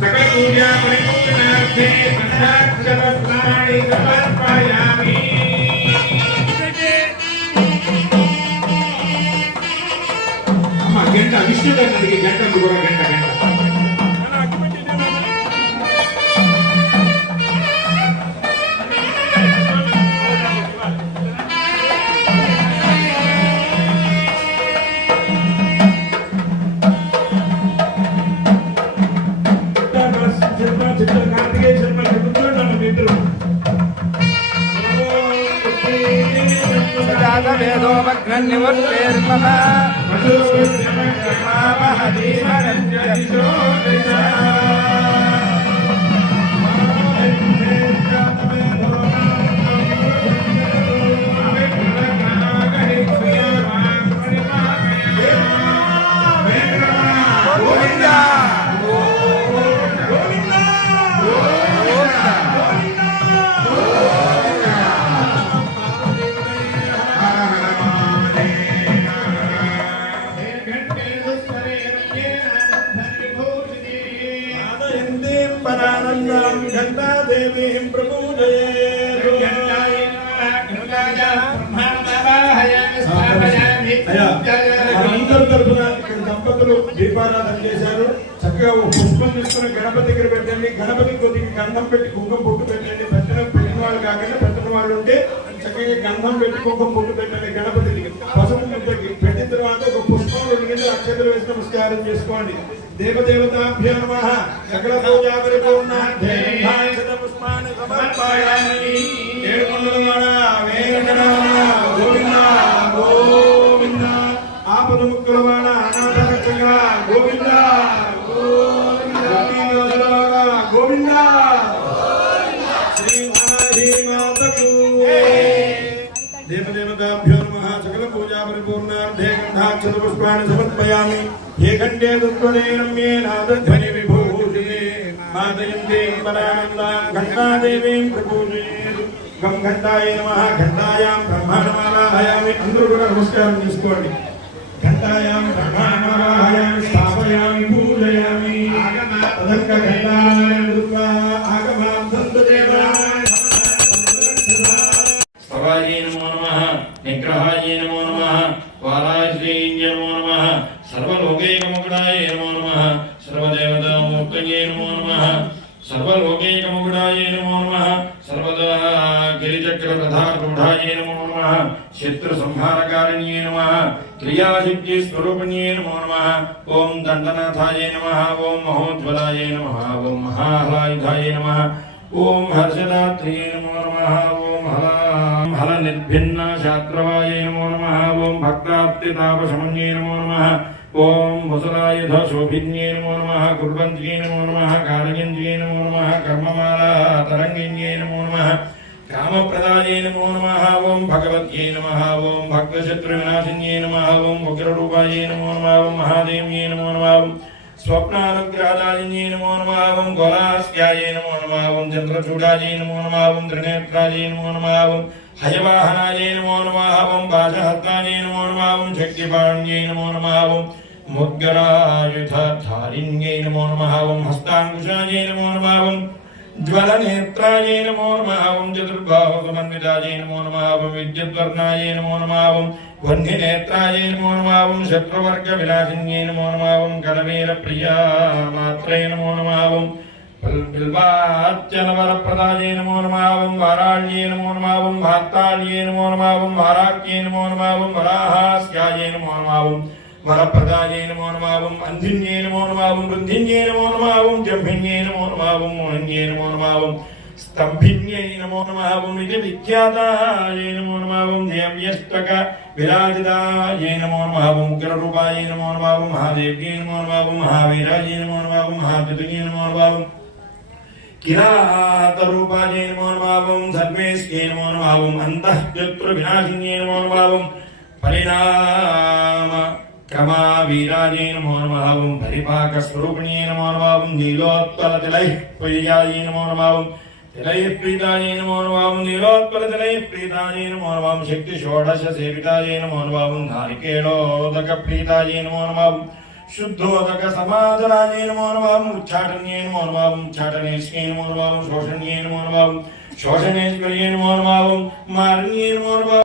सकल पूजा परिपूर्णार्थे पंचाक्षरस्नानि समर्पयामि। अम्मा गंट विष्णुदत्तनिगे गंट अंदुकोरा गंट गंट वेदो मग्निवर्तेर्मम దంపతులు దీపారాధన చేశారు. చక్కగా పుష్పం తీసుకుని గణపతి దగ్గర పెట్టండి. గణపతి కొద్దిగా గంధం పెట్టి కుంకుమ పొట్టు పెట్టండి. పెట్టిన వాళ్ళు కాకుండా పెట్టిన వాళ్ళు ఉంటే చక్కగా గంధం పెట్టి కుంకుమ పొట్టు పెట్టండి. గణపతికి పసుపు ముద్దకి పెట్టిన తర్వాత ఒక పుష్పం 2 గింజలు అక్షతలు వేసి నమస్కారం చేసుకోండి. దేవదేవతాభ్యో నమః. సకల పూజా పరిపూర్ణార్థే పుష్పాన్ని సమర్పయామి. ఏడుకొండలవాడ వెంకటరమణ గోవింద గోవింద. ఆపద ముక్కులవాడ అనాథ రక్షకుడా గోవింద గోవింద. గోవింద శ్రీ మహాదేవతకు. దేవదేవతాభ్యో నమః. సకల పూజా పరిపూర్ణార్థే గంధాక్షత పుష్పాన్ని సమర్పయామి. ये खंडे दुष्पदे रम्ये नादध्वनि विभूषिते मातयन्ते परानन्दां घण्टादेवीं प्रपूजयेत्. गं घण्टाय नमः. घण्टायां ब्रह्माण्डमालाहयामि. अंदरू కూడా నమస్కారం చేసుకోండి. घण्टायां ब्रह्माण्डमालाहयामि स्थापयामि पूजयामि. तदङ्ग घण्टाय दुर्गा आगमां सन्तदेवाय स्तवाय नमो नमः. निग्रहाय नमो नमः. वाराश्रीय नमो नमः. सर्वलोकैकमुकुटाय नमो नमः. सर्वदेवतामूर्तये नमो नमः. सर्वलोकैकमुकुटाय नमो नमः. सर्वदा गिरिचक्रप्रधारूढाय नमो नमः. शत्रुसंहारकारिण्ये नमः. क्रियासिद्धिस्वरूपिण्ये नमो नमः. ओम दण्डनाथाय नमः. ओम महोज्ज्वलाय नमः. ओम महाहलायुधाय नमः. ओम हर्षदात्रिये नमो नमः. ओम हलनिर्भिन्नशात्रवाय नमो नमः. ओम भक्ताप्तितापशमन्ये नमो नमः. ओम वसुरायुध शोभिन्ये नमो नमः. कुर्वन्त्ये नमो नमः. कारयन्त्ये नमो नमः. कर्ममाला तरङ्गिन्ये नमो नमः. कामप्रदाये नमो नमः. ओम भगवत्यै नमः. ओम भक्तशत्रुविनाशिन्ये नमः. ओम उग्ररूपायै नमो नमः. ओम महादेव्यै नमो नमः. ओम स्वप्नानुग्रहादायिन्ये नमो नमः. ओम गोलास्यायै नमो नमः. ओम चन्द्रचूडायै नमो नमः. ओम त्रिनेत्रायै नमो नमः. ओम हयवाहनाय नमो नमः. ओम पाशहस्ताय नमो नमः. ओम शक्तिपाण्यै नमो नमः. ओम मुद्गरायुधधारिण्यै नमो नमः. ओम हस्ताङ्कुशाय नमो नमः. ओम ज्वलनेत्राय नमो नमः. ओम चतुर्बाहुसमन्विताय नमो नमः. ओम विद्युद्वर्णाय नमो नमः. ओम वह्निनेत्राय नमो नमः. ओम शत्रुवर्गविनाशिन्यै नमो नमः. ओम कलवीरप्रियामात्रे नमो नमः. ओम बिल्वार्चनवरप्रदाय नमो नमः. ओम वाराळ्ये नमो नमः. ओम भात्ताळ्ये नमो नमः. ओम वाराक्ये नमो नमः. ओम वराहास्याय नमो नमः. ओम वरप्रदाय नमो नमः. ओम अन्धिन्ये नमो नमः. ओम वृद्धिन्ये नमो नमः. ओम जम्भिन्ये नमो नमः. ओम मोहिन्ये नमो नमः. ओम स्तंभिन्ये नमो नमः. ओम निजविख्याताय नमो नमः. ओम देव्यष्टक विराजिताय नमो नमः. ओम उग्ररूपाय नमो नमः. ओम महादेव्ये नमो नमः. ओम महावीराय नमो नमः. ओम महाद्युतये नमो नमः. ओम किरातरूपाय नमो नमः. ओम सर्वेश्ये नमो नमः. ओम अन्तःशत्रुविनाशिन्ये नमो नमः. ओम परिणाम क्रमावीराय नमो नमः. ओम परिपाकस्वरूपिण्ये नमो नमः. ओम नीलोत्पलतिलैः प्रियाय नमो नमः. ओम तिलैः प्रीताय नमो नमः. ओम नीलोत्पलतिलैः प्रीताय नमो नमः. ओम शक्तिषोडशसेविताय नमो नमः. ओम नारिकेलोदकप्रीताय नमो नमः. ओम शुद्धोदक समादराय नमो नमः उच्चाटन्ये नमो नमः उच्चाटनेश्ये नमो नमः शोषण्ये नमो नमः शोषणेश्वर्ये नमो नमः मारण्ये नमो नमः